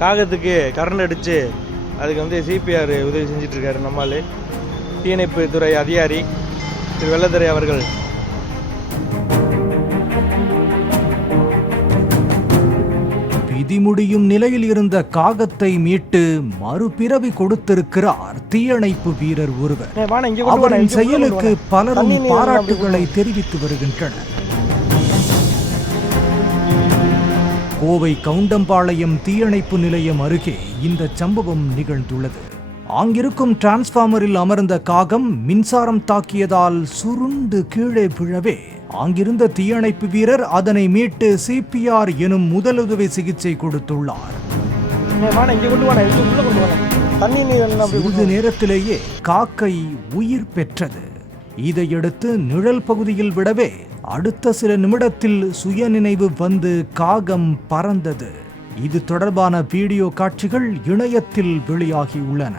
காகத்துக்கு கரண்ட் அடித்து அதுக்கு வந்து சிபிஆர் உதவி செஞ்சிட்ருக்காரு நம்மால் தீயணைப்பு துறை அதிகாரி திரு வெள்ளத்துறை அவர்கள். விதிமுடியும் நிலையில் இருந்த காகத்தை மீட்டு மறுபிறவி கொடுத்திருக்கிறார் தீயணைப்பு வீரர் ஒருவர். அவரின் செயலுக்கு பலரும் பாராட்டுகளை தெரிவித்து வருகின்றனர். கோவை கவுண்டம்பாளையம் தீயணைப்பு நிலையம் அருகே இந்த சம்பவம் நிகழ்ந்துள்ளது. அங்கிருக்கும் டிரான்ஸ்பார்மரில் அமர்ந்த காகம் மின்சாரம் தாக்கியதால் சுருண்டு கீழே விழவே அங்கிருந்த தீயணைப்பு வீரர் அதனை மீட்டு சிபிஆர் எனும் முதலுதவி சிகிச்சை கொடுத்துள்ளார். சிறிது நேரத்திலேயே காக்கை உயிர் பெற்றது. இதையடுத்து நிழல் பகுதியில் விடவே அடுத்த சில நிமிடத்தில் சுயநினைவு வந்து காகம் பறந்தது. இது தொடர்பான வீடியோ காட்சிகள் இணையத்தில் வெளியாகியுள்ளன.